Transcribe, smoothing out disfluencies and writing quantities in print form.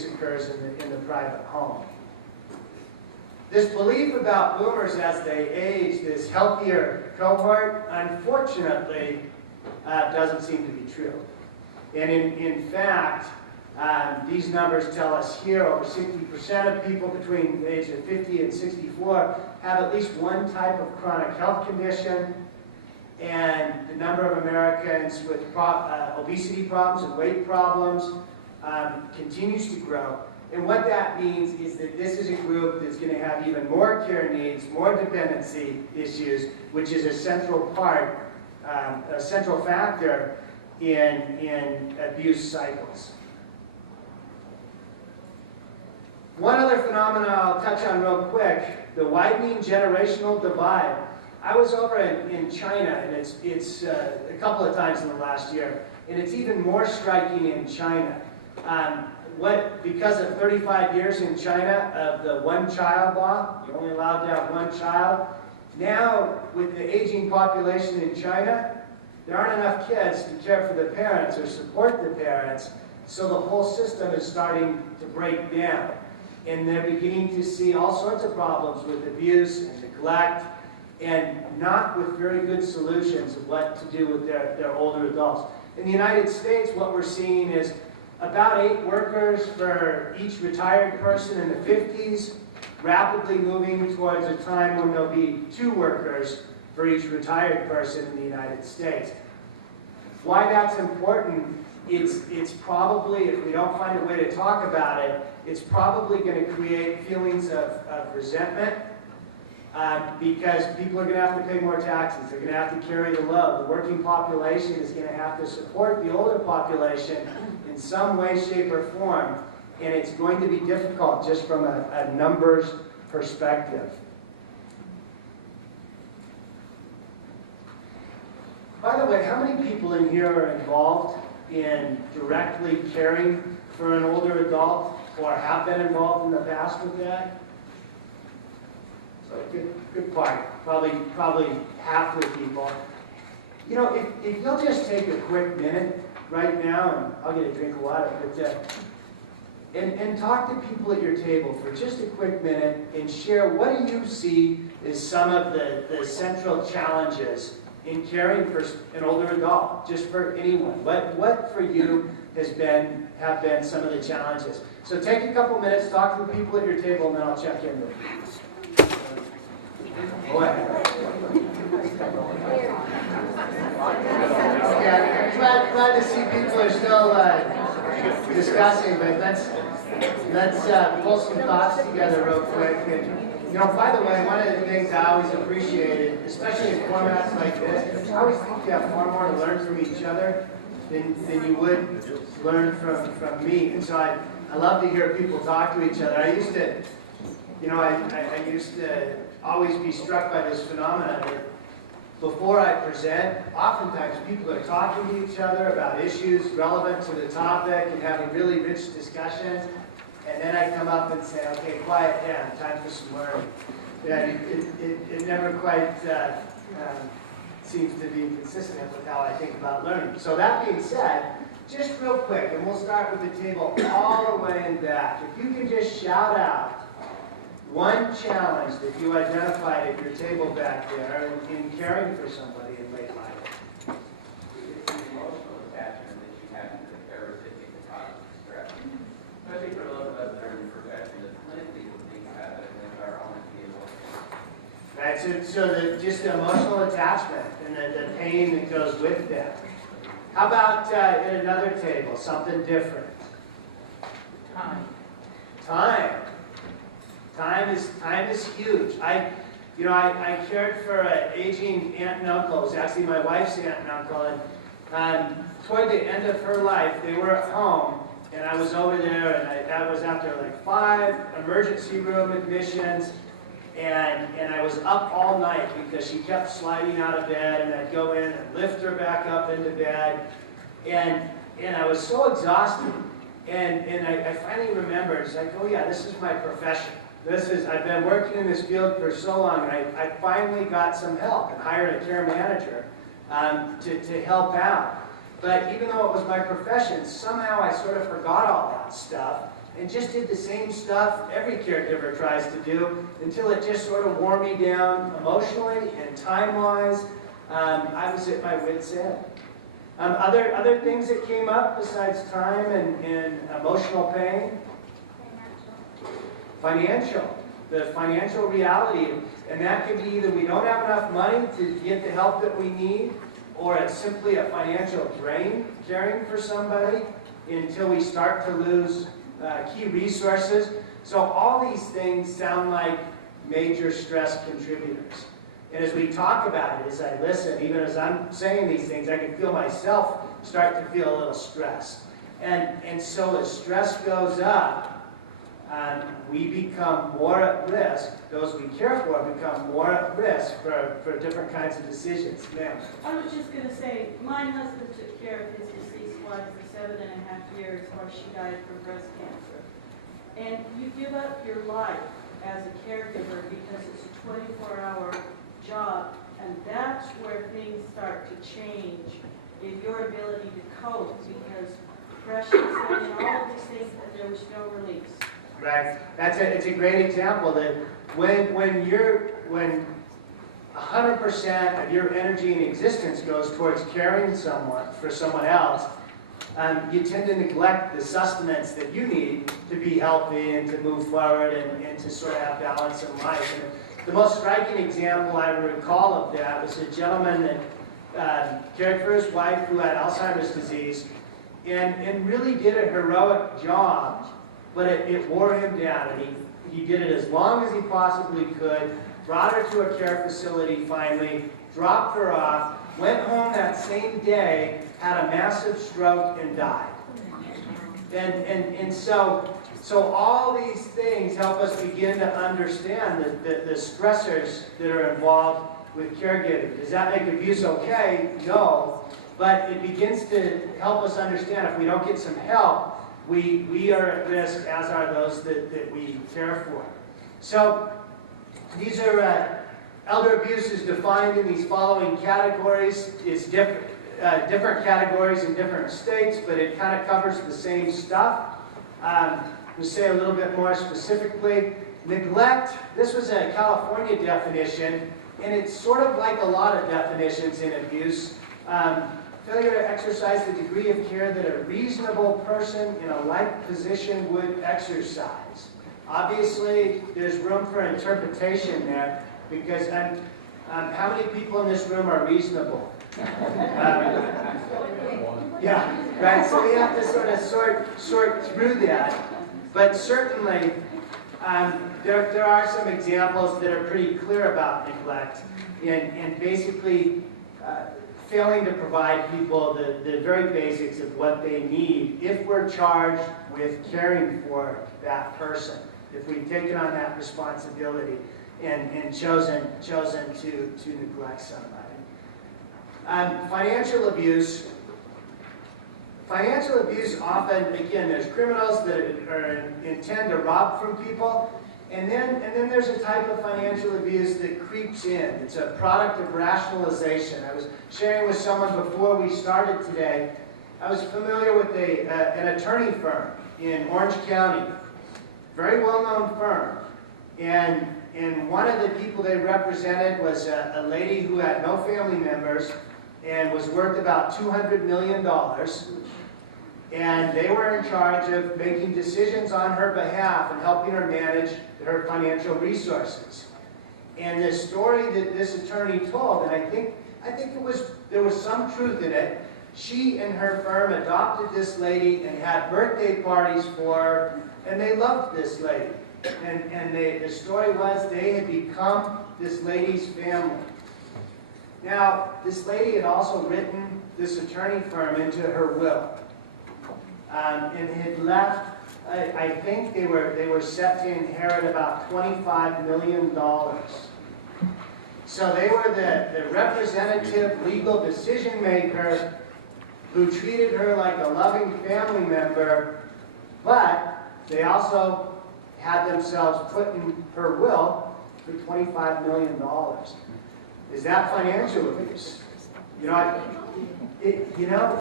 abuse occurs in the private home. This belief about boomers as they age, this healthier cohort, unfortunately, doesn't seem to be true. And in fact, these numbers tell us here over 60% of people between the age of 50 and 64 have at least one type of chronic health condition, and the number of Americans with obesity problems and weight problems continues to grow. And what that means is that this is a group that's going to have even more care needs, more dependency issues, which is a central part, a central factor in abuse cycles. One other phenomenon I'll touch on real quick, the widening generational divide. I was over in China, and it's a couple of times in the last year, and it's even more striking in China. Because of 35 years in China of the one-child law, you're only allowed to have one child. Now, with the aging population in China, there aren't enough kids to care for the parents or support the parents, so the whole system is starting to break down. And they're beginning to see all sorts of problems with abuse and neglect, and not with very good solutions of what to do with their older adults. In the United States, what we're seeing is about 8 workers for each retired person in the 50s, rapidly moving towards a time when there'll be 2 workers for each retired person in the United States. Why that's important, it's probably, if we don't find a way to talk about it, it's probably going to create feelings of resentment, because people are going to have to pay more taxes. They're going to have to carry the load. The working population is going to have to support the older population in some way, shape, or form, and it's going to be difficult just from a numbers perspective. By the way, how many people in here are involved in directly caring for an older adult or have been involved in the past with that? So good part, probably half the people. You know, if you'll just take a quick minute right now, and I'll get a drink of water, but and talk to people at your table for just a quick minute and share what do you see as some of the central challenges in caring for an older adult, just for anyone. What for you have been some of the challenges? So take a couple minutes, talk to the people at your table, and then I'll check in with you. Go ahead. Yeah, I'm glad to see people are still discussing, but let's pull some thoughts together real quick. And, you know, by the way, one of the things I always appreciated, especially in formats like this, I always think you have far more to learn from each other than you would learn from me. And so I love to hear people talk to each other. I used to, you know, I used to always be struck by this phenomenon that before I present, oftentimes people are talking to each other about issues relevant to the topic and having really rich discussions. And then I come up and say, okay, quiet down, time for some learning. Yeah, it never quite seems to be consistent with how I think about learning. So that being said, just real quick, and we'll start with the table all the way in back. If you can just shout out one challenge that you identified at your table back there in caring for somebody in late life. It's the emotional attachment that you have to the care recipient that causes stress. Especially for those of us that are in the profession that clinically would think about it and our own emotions. Right, so just the emotional attachment and the pain that goes with that. How about at another table, something different? Time. Time is huge. I cared for an aging aunt and uncle. It was actually my wife's aunt and uncle, and toward the end of her life, they were at home, and I was over there, and that was after like 5 emergency room admissions, and I was up all night because she kept sliding out of bed, and I'd go in and lift her back up into bed, and I was so exhausted, and I finally remembered, it's like, oh yeah, this is my profession. I've been working in this field for so long, and I finally got some help and hired a care manager to help out. But even though it was my profession, somehow I sort of forgot all that stuff and just did the same stuff every caregiver tries to do until it just sort of wore me down emotionally and time-wise. I was at my wit's end. Other things that came up besides time and emotional pain? Financial. The financial reality. And that could be either we don't have enough money to get the help that we need, or it's simply a financial drain caring for somebody until we start to lose key resources. So all these things sound like major stress contributors. And as we talk about it, as I listen, even as I'm saying these things, I can feel myself start to feel a little stressed. And so as stress goes up, we become more at risk, those we care for become more at risk for different kinds of decisions. Ma'am? I was just going to say, my husband took care of his deceased wife for 7.5 years while she died from breast cancer. And you give up your life as a caregiver because it's a 24-hour job, and that's where things start to change in your ability to cope, because depression and all of these things, and there was no release. Right. It's a great example that when 100% of your energy and existence goes towards caring for someone else, you tend to neglect the sustenance that you need to be healthy and to move forward and to sort of have balance in life. And the most striking example I recall of that was a gentleman that cared for his wife who had Alzheimer's disease and really did a heroic job, but it wore him down. And he did it as long as he possibly could, brought her to a care facility finally, dropped her off, went home that same day, had a massive stroke, and died. And so all these things help us begin to understand the stressors that are involved with caregiving. Does that make abuse okay? No. But it begins to help us understand if we don't get some help, we are at risk, as are those that we care for. So these are elder abuse is defined in these following categories. It's different categories in different states, but it kind of covers the same stuff. To say a little bit more specifically, neglect. This was a California definition, and it's sort of like a lot of definitions in abuse. Failure to exercise the degree of care that a reasonable person in a like position would exercise. Obviously, there's room for interpretation there, because how many people in this room are reasonable? Yeah, right. So we have to sort of sort through that. But certainly, there are some examples that are pretty clear about neglect, and basically failing to provide people the very basics of what they need if we're charged with caring for that person, if we've taken on that responsibility and chosen to neglect somebody. Financial abuse. Financial abuse often, again, there's criminals that intend to rob from people, and then there's a type of financial abuse that creeps in. It's a product of rationalization. I was sharing with someone before we started today. I was familiar with an attorney firm in Orange County, very well-known firm, and one of the people they represented was a lady who had no family members and was worth about $200 million. And they were in charge of making decisions on her behalf and helping her manage her financial resources. And the story that this attorney told, and I think there was some truth in it. She and her firm adopted this lady and had birthday parties for her, and they loved this lady. And the story was they had become this lady's family. Now, this lady had also written this attorney firm into her will. And had left, I think they were set to inherit about $25 million. So they were the representative legal decision maker who treated her like a loving family member, but they also had themselves put in her will for $25 million. Is that financial abuse? You know,